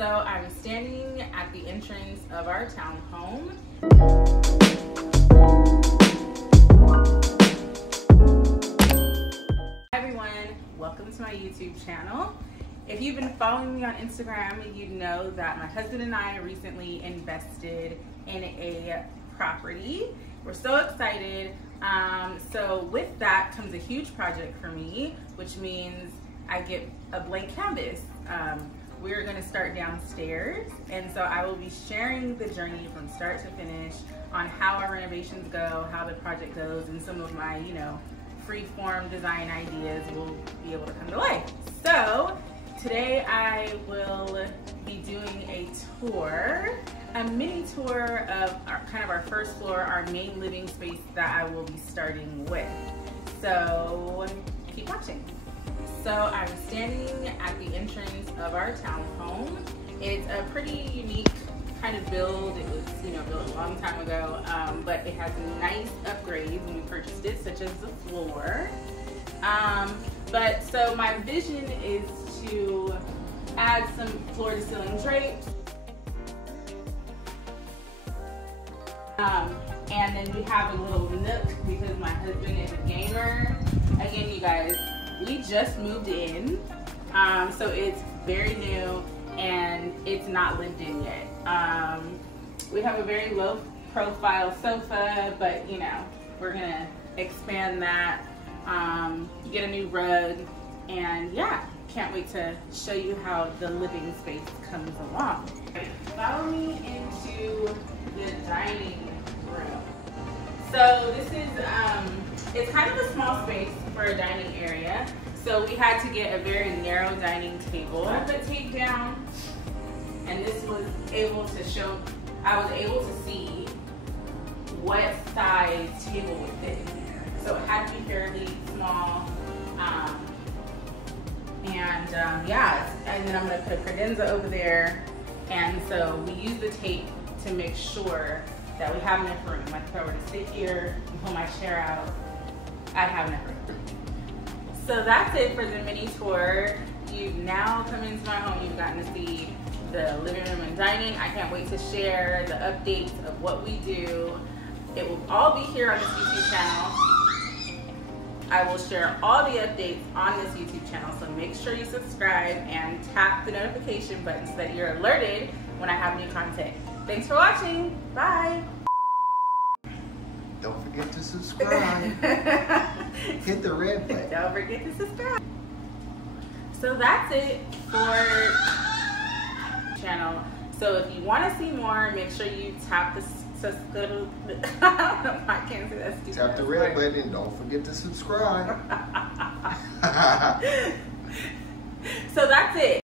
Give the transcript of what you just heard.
So I'm standing at the entrance of our townhome. Hi everyone, welcome to my YouTube channel. If you've been following me on Instagram, you know that my husband and I recently invested in a property. We're so excited. So with that comes a huge project for me, which means I get a blank canvas. We're gonna start downstairs, and so I will be sharing the journey from start to finish on how our renovations go, how the project goes, and some of my, free-form design ideas will be able to come to life. So today I will be doing a tour, a mini tour of our first floor, our main living space that I will be starting with. So keep watching. So I'm standing at the entrance of our townhome. It's a pretty unique kind of build. It was, built a long time ago, but it has nice upgrades when we purchased it, such as the floor. So my vision is to add some floor-to-ceiling drapes. And then we have a little nook because my husband is a gamer. Again, you guys, we just moved in, so it's very new and it's not lived in yet. We have a very low profile sofa, but we're gonna expand that, get a new rug, and yeah, can't wait to show you how the living space comes along. Follow me into the dining room. So this is, it's kind of a small space for a dining area. So we had to get a very narrow dining table. I put tape down, and this was able to show, I was able to see what size table would fit in here. So it had to be fairly small. And then I'm gonna put a credenza over there. And so we use the tape to make sure that we have enough room. Like if I were to sit here and pull my chair out, I'd have enough room. So that's it for the mini tour. You've now come into my home. You've gotten to see the living room and dining. I can't wait to share the updates of what we do. It will all be here on this YouTube channel. I will share all the updates on this YouTube channel, so make sure you subscribe and tap the notification button so that you're alerted when I have new content. Thanks for watching. Bye. Don't forget to subscribe. Hit the red button. Don't forget to subscribe. So that's it for channel. So if you want to see more, make sure you tap the I can't say that stupid. Tap the red button and don't forget to subscribe. So that's it.